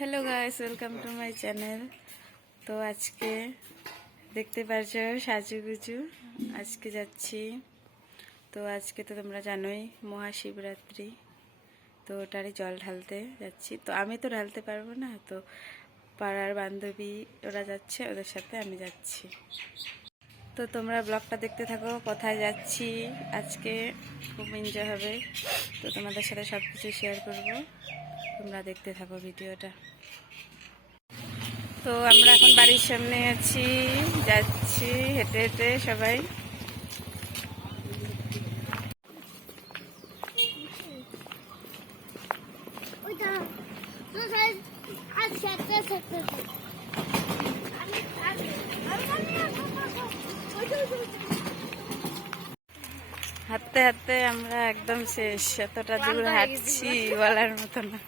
Hello guys, welcome to my channel. तो आज के देखते पाচ্ছো সাজুগুজু আজকে যাচ্ছি। তো আজকে তো তোমরা জানোই মহাশিবরাত্রি, তো ওটারই জল ঢালতে যাচ্ছি। তো আমি তো ঢালতে পারবো না, তো পাড়ার বান্ধবী ওরা যাচ্ছে, ওদের সাথে আমি যাচ্ছি। তো তোমরা ব্লগটা দেখতে থাকো, কোথায় যাচ্ছি আজকে, খুব এনজয় হবে। তো তোমাদের সাথে সব কিছু শেয়ার করবো, তোমরা দেখতে থাকো ভিডিওটা। তো আমরা এখন বাড়ির সামনে আছি, যাচ্ছি হেঁটে হেঁটে সবাই। হাঁটতে হাঁটতে আমরা একদম শেষ, এতটা দূর হাঁটছি বলার মতো না।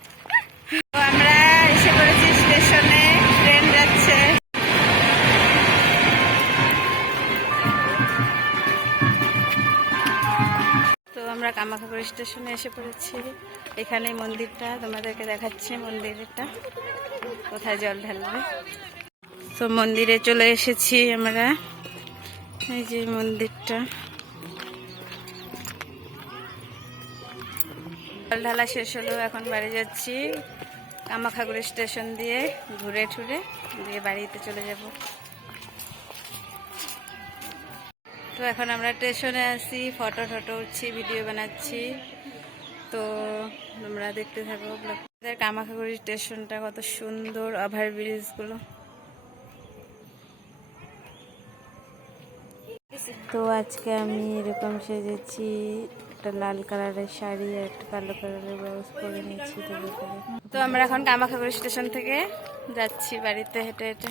তো আমরা এসে পড়েছি স্টেশনে, ট্রেন যাচ্ছে। তো আমরা কামাখ্যাপুর স্টেশনে এসে পড়েছি। এখানে মন্দিরটা তোমাদেরকে দেখাচ্ছি, মন্দিরটা কোথায় জল ঢালবে। তো মন্দিরে চলে এসেছি আমরা, এই যে মন্দিরটা। জল ঢালা শেষ হলো, এখন বাড়ি যাচ্ছি। কামাখ্যাপুর স্টেশন দিয়ে ঘুরে ঠুরে দিয়ে বাড়িতে চলে যাব। তো এখন আমরা স্টেশনে আছি, ফটো টটো উঠছি, ভিডিও বানাচ্ছি। তো তোমরা দেখতে থাকো। কামাখ্যাপুর স্টেশনটা কত সুন্দর, ওভারব্রিজগুলো। তো আজকে আমি এরকম সেজেছি, একটা লাল কালারের শাড়ি আর একটা কালো কালারের ব্লাউজ পরে নিয়েছি। তো আমরা এখন কামাখ্যাপুর স্টেশন থেকে যাচ্ছি বাড়িতে হেঁটে হেঁটে।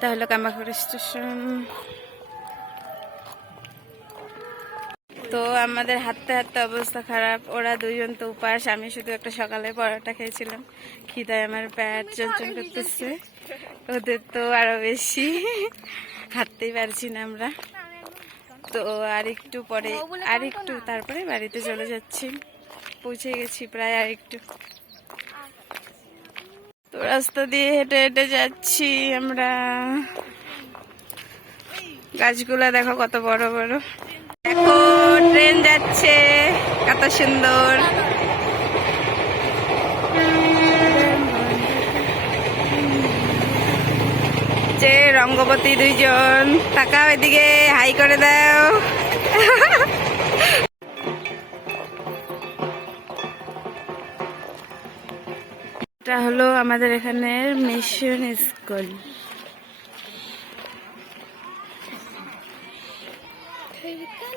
তাহলে কামাখ্যাপুর স্টেশন। তো আমাদের হাঁটতে হাঁটতে অবস্থা খারাপ, ওরা দুজন তো উপাস, আমি শুধু একটা সকালে পরোটা খেয়েছিলাম। খিদায় আমার পেট চঞ্চল করতেছে, ওদের তো আরো বেশি, হাঁটতেই পারছি না আমরা। তো আরেকটু পরে, আরেকটু তারপরে বাড়িতে চলে যাচ্ছি, পৌঁছে গেছি প্রায় আরেকটু। তো রাস্তা দিয়ে হেঁটে হেঁটে যাচ্ছি আমরা। গাছগুলা দেখো কত বড় বড়। দেখো ট্রেন যাচ্ছে, কত সুন্দর। যে রঙ্গবতী দুইজন, তাকাও এদিকে, হাই করে দাও। এটা হলো আমাদের এখানে মিশন স্কুল।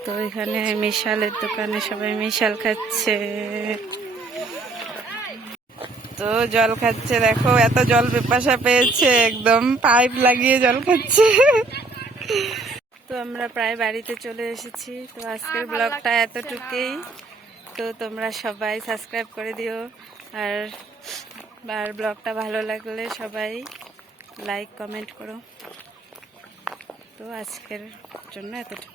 তো এখানে মিশালের দোকানে সবাই মিশাল খাচ্ছে। তো জল খাচ্ছে, দেখো এত জল পিপাসা পেয়েছে, একদম পাইপ লাগিয়ে জল খাচ্ছে। তো আমরা প্রায় বাড়িতে চলে এসেছি। তো আজকের ব্লগটা এতটুকুই। তো তোমরা সবাই সাবস্ক্রাইব করে দিও, আর ব্লগটা ভালো লাগলে সবাই লাইক কমেন্ট করো। তো আজকের জন্য এতটুকু।